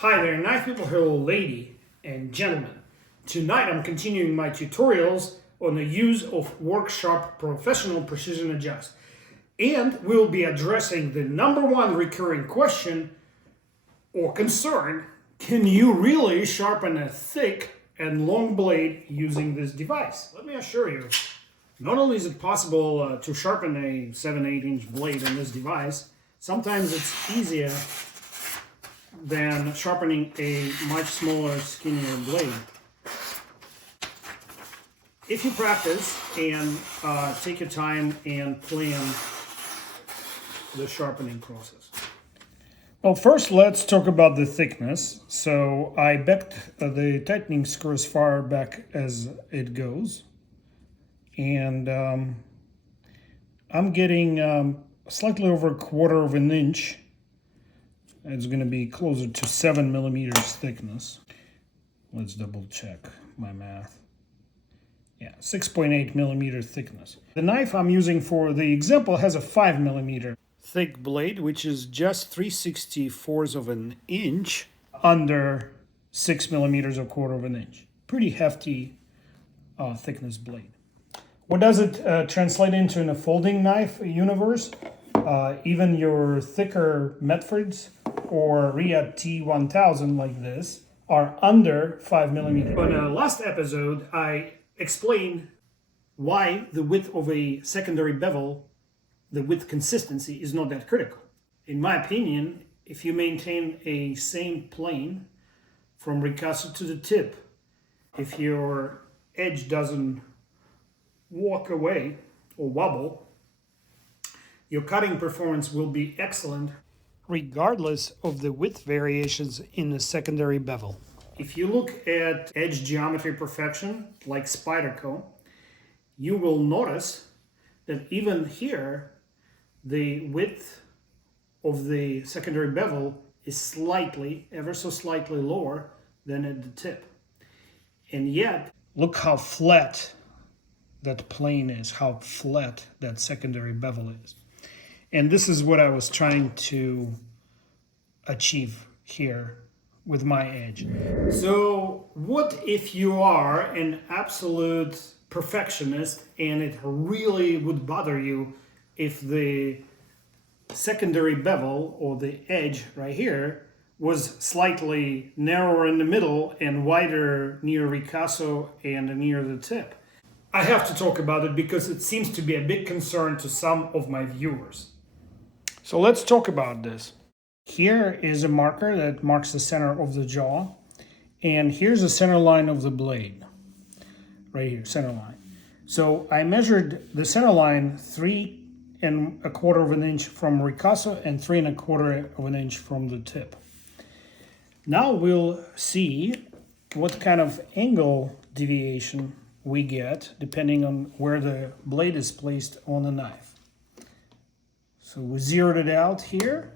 Hi there, knife people, hello lady and gentlemen. Tonight I'm continuing my tutorials on the use of Worksharp Professional Precision Adjust. And we'll be addressing the number one recurring question or concern: can you really sharpen a thick and long blade using this device? Let me assure you, not only is it possible to sharpen a 7-8 inch blade on this device, sometimes it's easier than sharpening a much smaller, skinnier blade. If you practice and take your time and plan the sharpening process. Well, first let's talk about the thickness. So I backed the tightening screw as far back as it goes. And I'm getting slightly over 1/4 of an inch. It's going to be closer to 7 millimeters thickness. Let's double check my math. Yeah, 6.8 millimeter thickness. The knife I'm using for the example has a 5 millimeter thick blade, which is just 3/64 of an inch under 6 millimeters or 1/4 of an inch. Pretty hefty thickness blade. What does it translate into in a folding knife universe? Even your thicker Medfords or Riyadh T1000 like this are under 5 millimeters. On a last episode, I explained why the width of a secondary bevel, the width consistency, is not that critical. In my opinion, if you maintain a same plane from ricasso to the tip, if your edge doesn't walk away or wobble, your cutting performance will be excellent regardless of the width variations in the secondary bevel. If you look at edge geometry perfection, like Spyderco, you will notice that even here, the width of the secondary bevel is slightly, ever so slightly lower than at the tip. And yet, look how flat that plane is, how flat that secondary bevel is. And this is what I was trying to achieve here with my edge. So what if you are an absolute perfectionist and it really would bother you if the secondary bevel or the edge right here was slightly narrower in the middle and wider near ricasso and near the tip? I have to talk about it because it seems to be a big concern to some of my viewers. So let's talk about this. Here is a marker that marks the center of the jaw, and here's the center line of the blade. Right here, center line. So I measured the center line 3¼ of an inch from ricasso and 3¼ of an inch from the tip. Now we'll see what kind of angle deviation we get depending on where the blade is placed on the knife. So we zeroed it out here.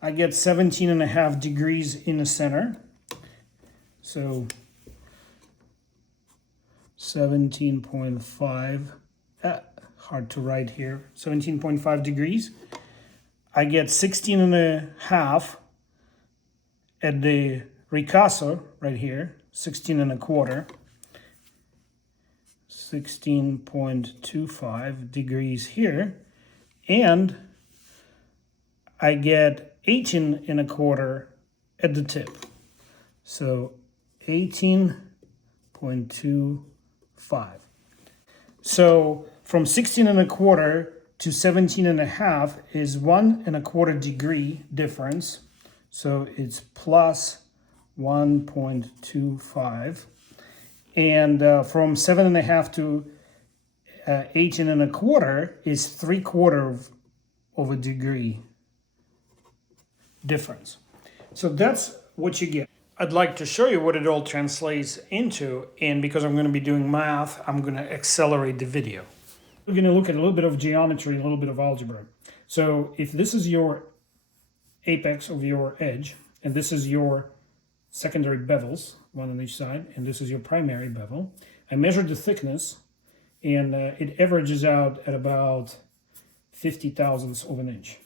I get 17.5 degrees in the center. So 17.5, hard to write here, 17.5 degrees. I get 16.5 at the ricasso right here, 16.25. 16.25 degrees here, and I get 18.25 at the tip. So 18.25. So from 16.25 to 17.5 is 1¼ degree difference. So it's plus 1.25. And from 7.5 to 18.25 is 3/4 of a degree difference. So that's what you get. I'd like to show you what it all translates into, and because I'm going to be doing math, I'm going to accelerate the video. We're going to look at a little bit of geometry, a little bit of algebra. So if this is your apex of your edge, and this is your secondary bevels, one on each side, and this is your primary bevel. I measured the thickness, and it averages out at about 50 thousandths of an inch.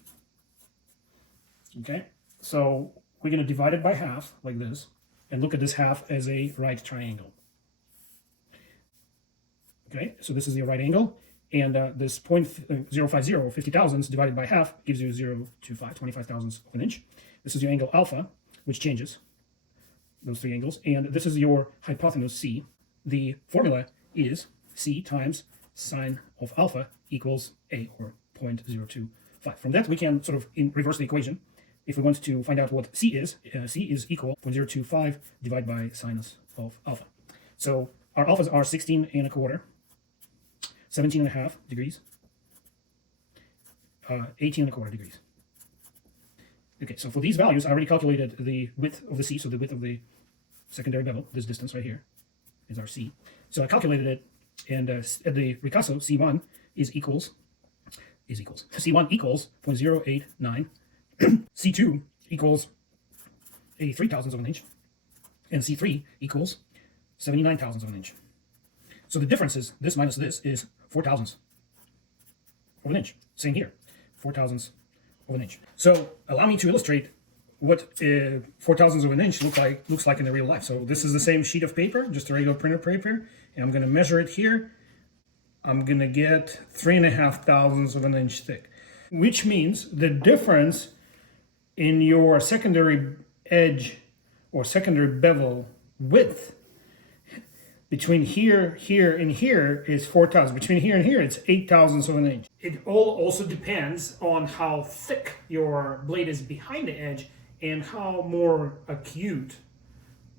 Okay, so we're going to divide it by half, like this, and look at this half as a right triangle. Okay, so this is your right angle, and this 0.050, or 50 thousandths, divided by half gives you 0.25, 25 thousandths of an inch. This is your angle alpha, which changes those three angles, and this is your hypotenuse C. The formula is C times sine of alpha equals A, or 0.025. From that, we can sort of reverse the equation. If we want to find out what C is equal 0.025 divided by sinus of alpha. So our alphas are 16.25, 17.5 degrees, 18.25 degrees. Okay, so for these values, I already calculated the width of the C, so the width of the secondary bevel, this distance right here, is our C. So I calculated it, and at the ricasso, C1 C1 equals 0.089, C2 equals 83 thousandths of an inch, and C3 equals 79 thousandths of an inch. So the difference is, this minus this is 4 thousandths of an inch. Same here, 4 thousandths of an inch. So allow me to illustrate what 4 thousandths of an inch looks like in the real life. So this is the same sheet of paper, just a regular printer paper, and I'm going to measure it here. I'm going to get 3.5 thousandths of an inch thick, which means the difference in your secondary edge or secondary bevel width between here, here, and here is 4 thousandths. Between here and here, it's 8 thousandths of an inch. It all also depends on how thick your blade is behind the edge and how more acute,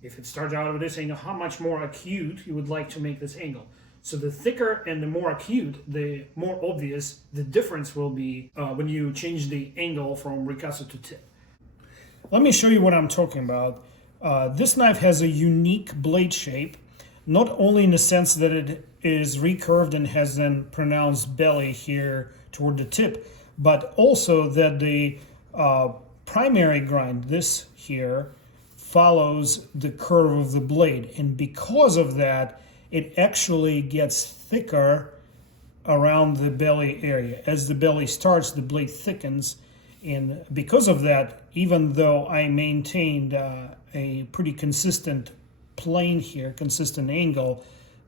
if it starts out with this angle, how much more acute you would like to make this angle. So the thicker and the more acute, the more obvious the difference will be when you change the angle from ricasso to tip. Let me show you what I'm talking about. This knife has a unique blade shape, not only in the sense that it is recurved and has an pronounced belly here toward the tip, but also that the primary grind, this here, follows the curve of the blade. And because of that, it actually gets thicker around the belly area. As the belly starts, the blade thickens. And because of that, even though I maintained a pretty consistent plane here, consistent angle,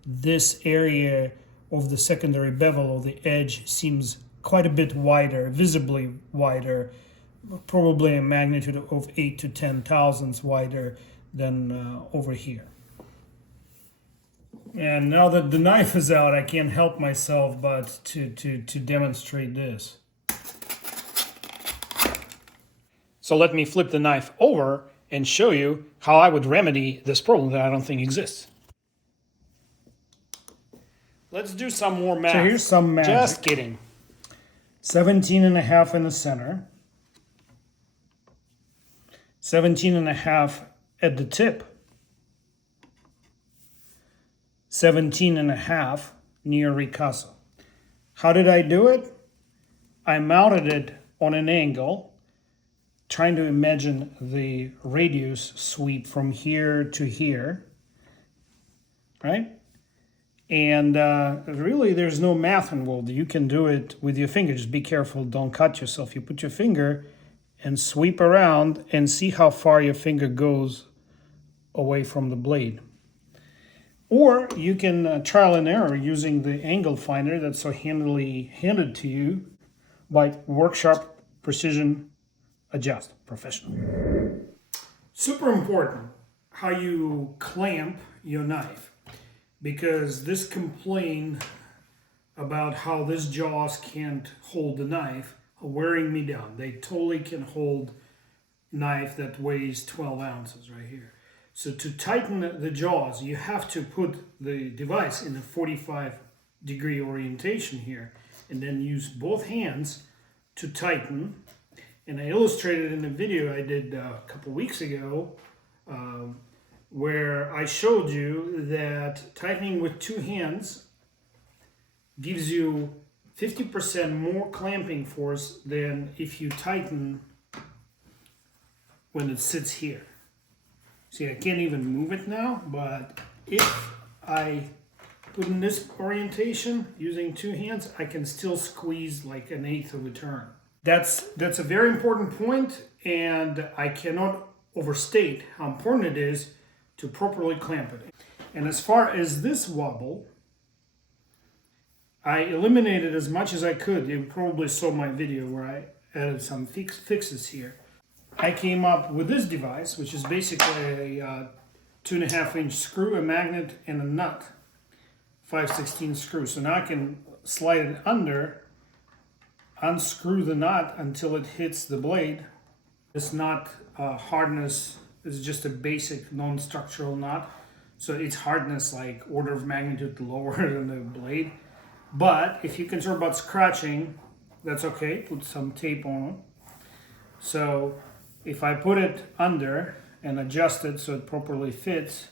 this area of the secondary bevel or the edge seems quite a bit wider, visibly wider, probably a magnitude of 8 to 10 thousandths wider than over here. And now that the knife is out, I can't help myself but to demonstrate this. So let me flip the knife over and show you how I would remedy this problem that I don't think exists. Let's do some more math. So here's some magic. Just kidding. 17.5 in the center. 17.5 at the tip. 17.5 near ricasso. How did I do it? I mounted it on an angle, trying to imagine the radius sweep from here to here, right? And really, there's no math involved. You can do it with your finger. Just be careful, don't cut yourself. You put your finger and sweep around and see how far your finger goes away from the blade. Or you can trial and error using the angle finder that's so handily handed to you by Worksharp Precision Adjust Professional. Super important how you clamp your knife, because this complaint about how this jaws can't hold the knife are wearing me down. They totally can hold knife that weighs 12 ounces right here. So to tighten the jaws, you have to put the device in a 45-degree orientation here and then use both hands to tighten. And I illustrated in a video I did a couple weeks ago where I showed you that tightening with two hands gives you 50% more clamping force than if you tighten when it sits here. See, I can't even move it now, but if I put in this orientation using two hands, I can still squeeze like 1/8 of a turn. That's a very important point, and I cannot overstate how important it is to properly clamp it. And as far as this wobble, I eliminated as much as I could. You probably saw my video where I added some fixes here. I came up with this device, which is basically a 2.5-inch screw, a magnet, and a nut, 5/16 screw. So now I can slide it under, unscrew the nut until it hits the blade. This nut hardness is just a basic non-structural nut, so its hardness like order of magnitude lower than the blade. But if you're concerned about scratching, that's okay. Put some tape on it. So if I put it under and adjust it so it properly fits,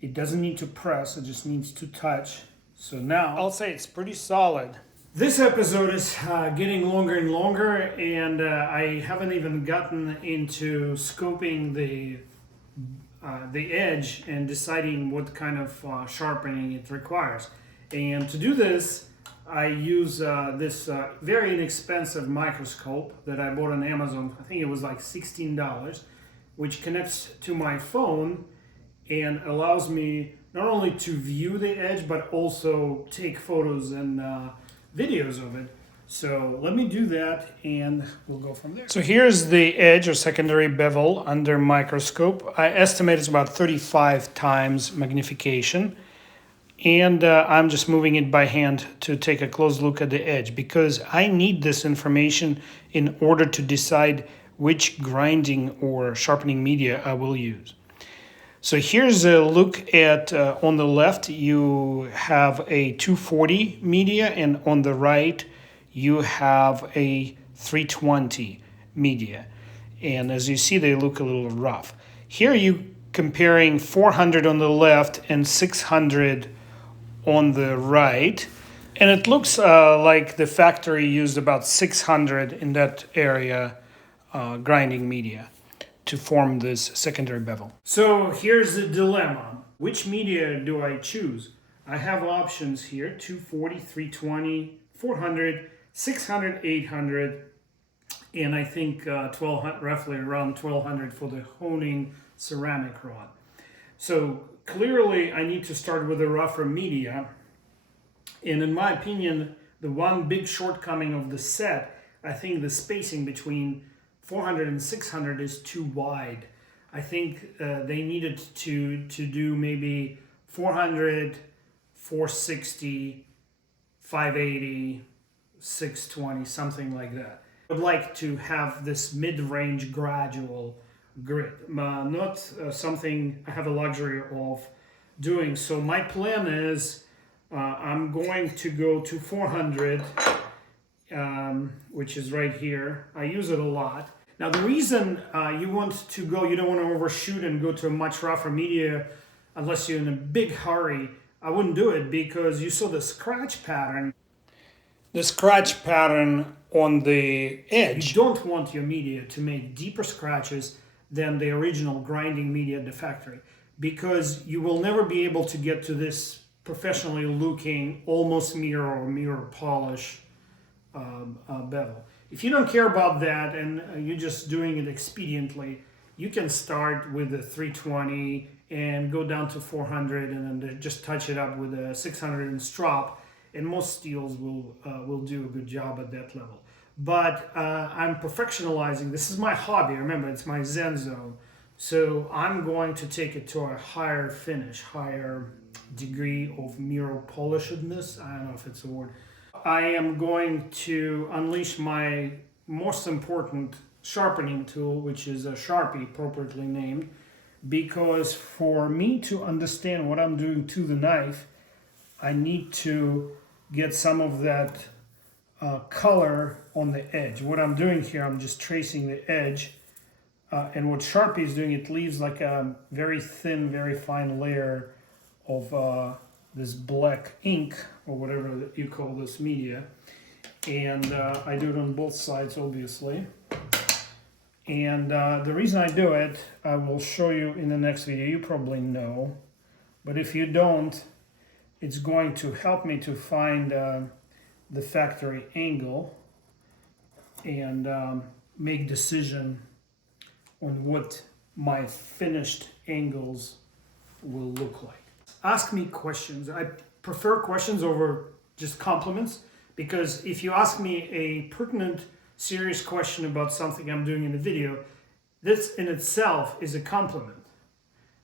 it doesn't need to press, it just needs to touch. So now I'll say it's pretty solid. This episode is getting longer and longer, and I haven't even gotten into scoping the edge and deciding what kind of sharpening it requires. And to do this, I use this very inexpensive microscope that I bought on Amazon. I think it was like $16, which connects to my phone and allows me not only to view the edge, but also take photos and videos of it. So let me do that and we'll go from there. So here's the edge or secondary bevel under microscope. I estimate it's about 35 times magnification. And I'm just moving it by hand to take a close look at the edge because I need this information in order to decide which grinding or sharpening media I will use. So here's a look at, on the left, you have a 240 media, and on the right, you have a 320 media. And as you see, they look a little rough. Here you comparing 400 on the left and 600 on the right. And it looks like the factory used about 600 in that area grinding media to form this secondary bevel. So here's the dilemma. Which media do I choose? I have options here, 240, 320, 400, 600, 800, and I think 1200, roughly around 1200 for the honing ceramic rod. So clearly I need to start with a rougher media. And in my opinion, the one big shortcoming of the set, I think the spacing between 400 and 600 is too wide. I think they needed to do maybe 400, 460, 580, 620, something like that. I would like to have this mid-range gradual grit, not something I have a luxury of doing. So my plan is I'm going to go to 400, which is right here. I use it a lot. Now the reason you want to go, you don't want to overshoot and go to a much rougher media unless you're in a big hurry. I wouldn't do it because you saw the scratch pattern. The scratch pattern on the edge. You don't want your media to make deeper scratches than the original grinding media at the factory, because you will never be able to get to this professionally looking almost mirror or mirror polish bevel. If you don't care about that and you're just doing it expediently, you can start with the 320 and go down to 400 and then just touch it up with a 600 and strop, and most steels will do a good job at that level. But I'm perfectionalizing. This is my hobby. Remember, it's my Zen zone. So I'm going to take it to a higher finish, higher degree of mirror polishedness. I don't know if it's a word. I am going to unleash my most important sharpening tool, which is a Sharpie, appropriately named, because for me to understand what I'm doing to the knife, I need to get some of that color on the edge. What I'm doing here, I'm just tracing the edge, and what Sharpie is doing, it leaves like a very thin, very fine layer of this black ink, or whatever you call this media, and I do it on both sides, obviously. And the reason I do it, I will show you in the next video. You probably know, but if you don't, it's going to help me to find the factory angle and make decision on what my finished angles will look like. Ask me questions. I prefer questions over just compliments, because if you ask me a pertinent, serious question about something I'm doing in the video, this in itself is a compliment.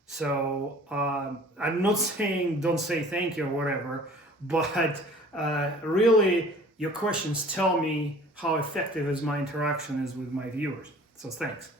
So I'm not saying don't say thank you or whatever, but really your questions tell me how effective is my interaction is with my viewers. So thanks.